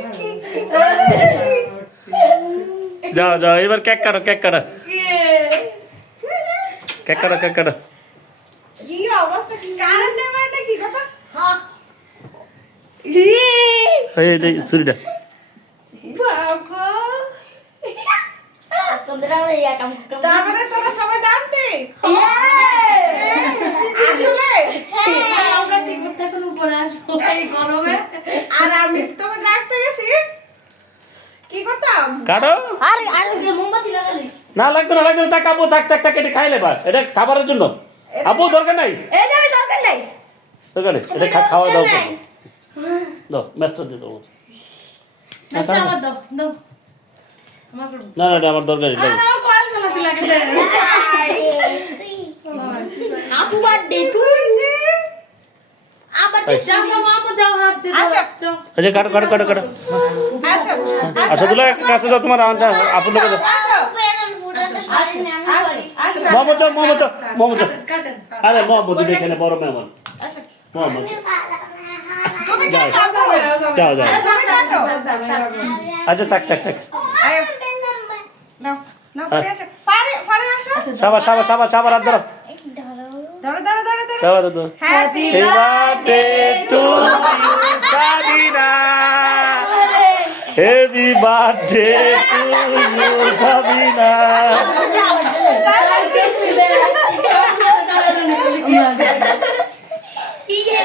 যাও যাও এবার কেক কাটো কেক কাটো। কেক কাটো কেক কাটো। আর আমি তো ডাকতে কাটো? আর আর মোমবাতি লাগালি। না লাগবে না লাগবে থাক আপু থাক থাক থাক এটা খাইলে বা এটা খাবারের জন্য। আপু দরকার নাই? এই যে আমি দরকার নেই। দরকার নেই? এটা খা- খাওয়া দাও দাও ম্যাচটা দিয়ে দেবো ম্যাচটা আমার দাও দাও। না না আমার দরকারই আর আমার চালাতে লাগে আপু বার্থডে টু আবার এই। যাও মামা যাও হাত দাও আচ্ছা। আচ্ছা কাটো কাটো কাটো কাটো। আচ্ছা দুলা কাছে যাও তোমার আপুর লোকে মোহাম্মদ চাও মোহাম্মদ চাও মোহাম্মদ চাও আরে মোহাম্মদ এখানে বড় মেহমান। মোহাম্মদ। তুমি যাও। যাও। যাও তুমি কাটো আচ্ছা থাক থাক থাক। আয় নাও নাও পরে আসো। পারে পারে আসো। সাবা সাবা সাবা সাবা রাত ধরো। ধরো ধরো ধরো ধরো। হ্যাপি birthday to ইয়ে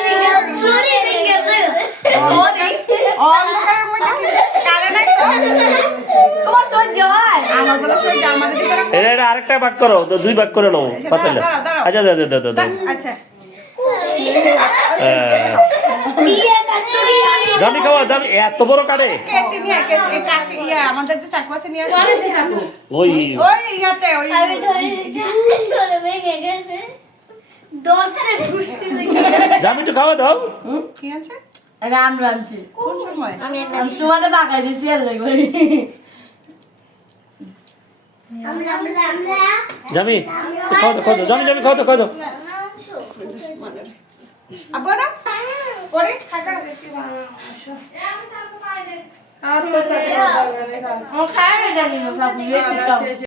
হয় আমাদের দিকে রাখো। এটা এটা আরেকটা ভাগ করো তো দুই ভাগ করে নেব পাতালে। আচ্ছা দাও দাও দাও আচ্ছা জামি খাওয়া জামি এত বড় কাটে কেসি নিয়ে কেসি এই কাছে ইয়া আমাদের যে চাকু আছে নিয়ে আসো। পরে সে চাকু। ওই ওই ইয়াতে ওই আমি ধরে করে ভেঙে গেছে। দশে করে জামি একটু খাওয়া দাও। হুম, কি আছে? রাম রামছি। কোন সময়? আমি আমি তোমাদের বাগাই দিছি আর লাগবে জামি খাওয়া দাও খাওয়া দাও। জামি জামি খাওয়া দাও খাওয়া দাও। আব্বু না। পরে থাকা